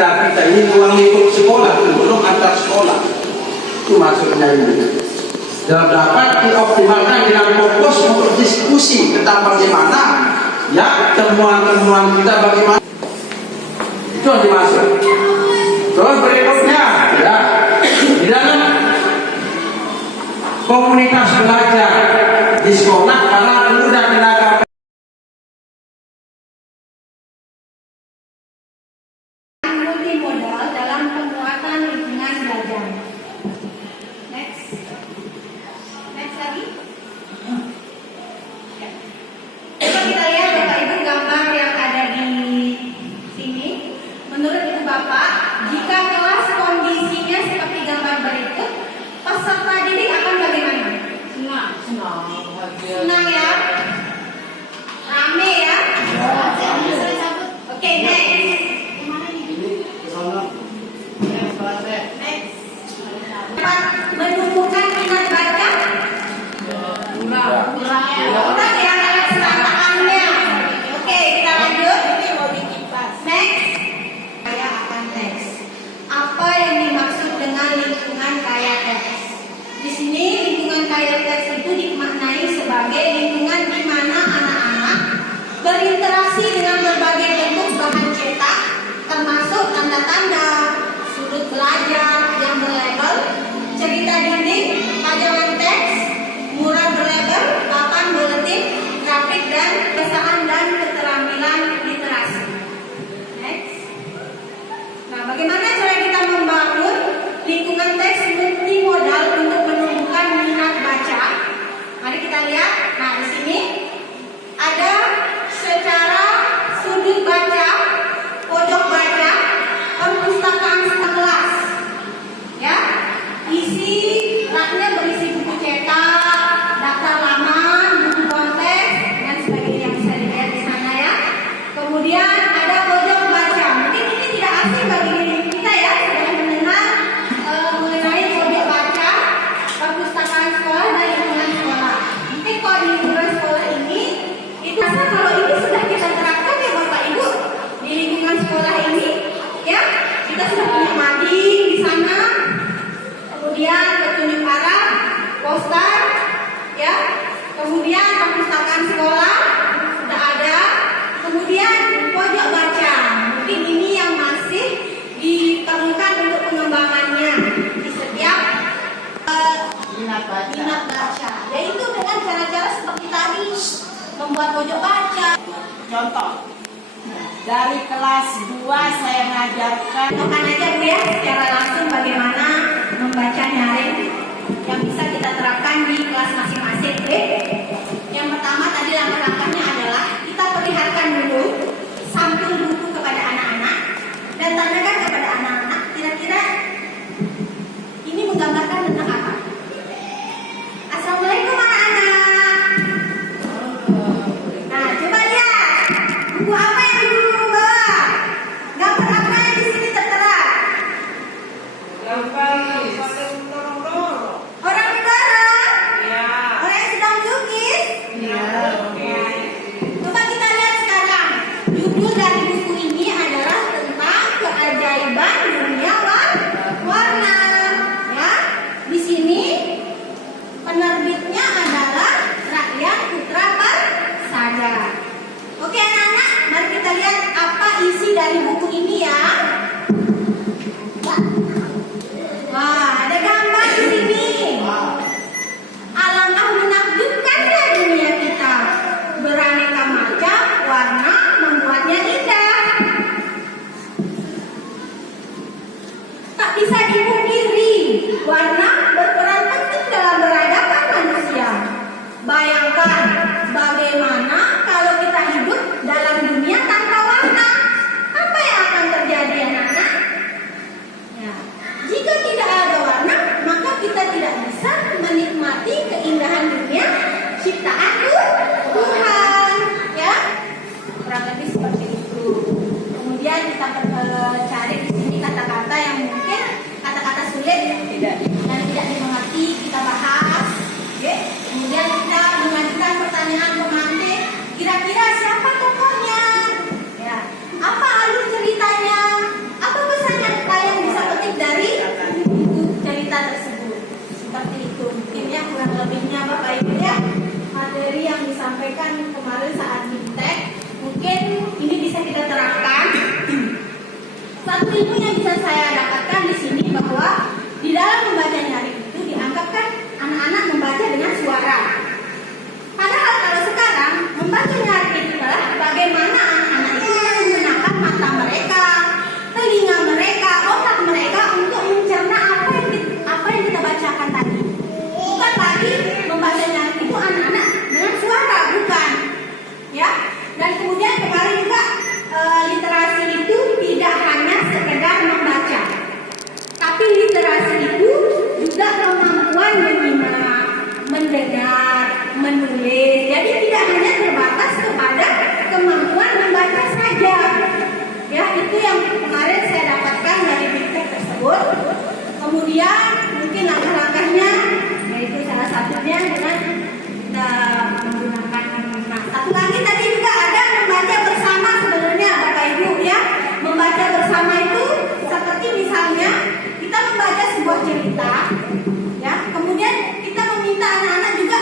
kita ini ruang lingkup sekolah, belum antar sekolah. Itu maksudnya ini. Dan dapat dioptimalkan dengan fokus untuk diskusi tentang bagaimana ya temuan-temuan kita bagaimana. Itu yang dimaksud. Terus berikutnya ya, di dalam komunitas belajar di sekolah para guru dan tenaga multimodal dalam penguatan lingkungan belajar. Next lagi. Coba kita lihat Bapak Ibu gambar yang ada di sini. Menurut Ibu Bapak, jika kelas kondisinya seperti gambar berikut, peserta didik akan bagaimana? Senang ya? Rame ya? Oke, next. Dapat menumbuhkan minat baca? Kurang ya dalam serataannya. Oke, kita lanjut. Next. Kaya akan teks. Apa yang dimaksud dengan lingkungan kaya teks? Di sini lingkungan kaya teks itu dimaknai sebagai lingkungan di mana anak-anak berinteraksi dengan berbagai bentuk bahan cetak, termasuk tanda-tanda, sudut belajar yang berlabel, cerita dinding, pajangan teks, mural berlabel, papan buletin, grafik dan kesan dan keterampilan literasi. Next. Nah, bagaimana cara kita membangun lingkungan teks multimodal untuk menumbuhkan minat baca? Mari kita lihat. Nah, di sini ada secara sudut baca, pojok baca, perpustakaan kelas. Ya, isi raknya berisi buku cetak, daftar laman, buku konteks dan sebagainya yang bisa dilihat di sana ya. Kemudian ada pojok baca. Mungkin ini tidak asing bagi kita ya, sudah mengenal mengenai pojok baca, perpustakaan sekolah dan lingkungan sekolah. Mungkin kalau di lingkungan sekolah ini, itu rasa kalau ini sudah kita terapkan ya Bapak Ibu di lingkungan sekolah ini, ya kita sudah punya mading di sana. Kemudian petunjuk arah, poster, ya. Kemudian perpustakaan sekolah sudah ada. Kemudian pojok baca. Mungkin ini yang masih diperlukan untuk pengembangannya di setiap minat baca. Yaitu dengan cara-cara seperti tadi, membuat pojok baca. Contoh, dari kelas 2 saya mengajarkan. Contohkan aja Bu ya, secara langsung bagaimana membaca nyaring yang bisa kita terapkan di kelas masing-masing. Yang pertama tadi langkah-langkahnya adalah kita perlihatkan dulu sampul buku kepada anak-anak dan tanyakan kepada anak-anak kira-kira ini menggambarkan tentang apa. Assalamualaikum anak-anak. Nah, coba lihat buku apa yang dulu bawa. Gambar apa yang di sini tertera? Orang mendorong? Ya. Orang yang sedang melukis? Ya. Coba kita lihat sekarang. Judul dari buku ini adalah tentang keajaiban dunia warna. Ya, di sini penerbitnya adalah Rakyat Putra Persada. Oke anak-anak, mari kita lihat apa isi dari buku ini ya. Wah, ada gambar di sini. Alangkah menakjubkan ya dunia kita. Beraneka macam warna membuatnya indah. Tak bisa dipungkiri, warna berperan penting dalam beradaban manusia. Bayangkan bagaimana kalau kita hidup dalam dunia tanpa warna. Apa yang akan terjadi anak-anak? Ya. Jika tidak ada warna, maka kita tidak bisa menikmati keindahan dunia ciptaan Tuhan. Ya, kurang lebih seperti itu. Kemudian kita cari di sini kata-kata yang mungkin kata-kata sulit dan tidak dimengerti, kita bahas. Oke. Kemudian kita mengajukan pertanyaan pemantik. Kira-kira siapa tokohnya? Ya. Apa alur ceritanya? Apa tersebut. Kemudian mungkin langkah-langkahnya yaitu salah satunya dengan kita menggunakan. Nah, satu lagi tadi juga ada membaca bersama sebenarnya Bapak Ibu ya. Membaca bersama itu seperti misalnya kita membaca sebuah cerita ya. Kemudian kita meminta anak-anak juga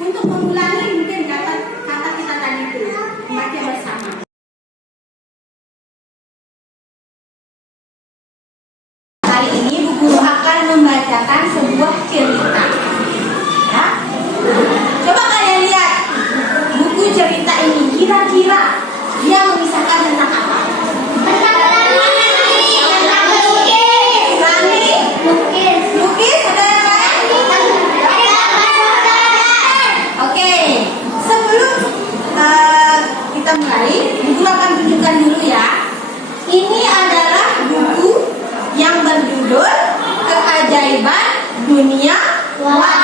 untuk mengulangi mungkin kata kita tadi itu membaca bersama. Kali ini Bu Guru akan membacakan sebuah cerita. Ya. Coba kalian lihat buku cerita ini, kira-kira dia mengisahkan tentang apa? Lukis, ada yang lain? Oke, sebelum kita mulai, Bu Guru akan tunjukkan dulu ya. Ini adalah buku yang berjudul Keajaiban Dunia Wayang.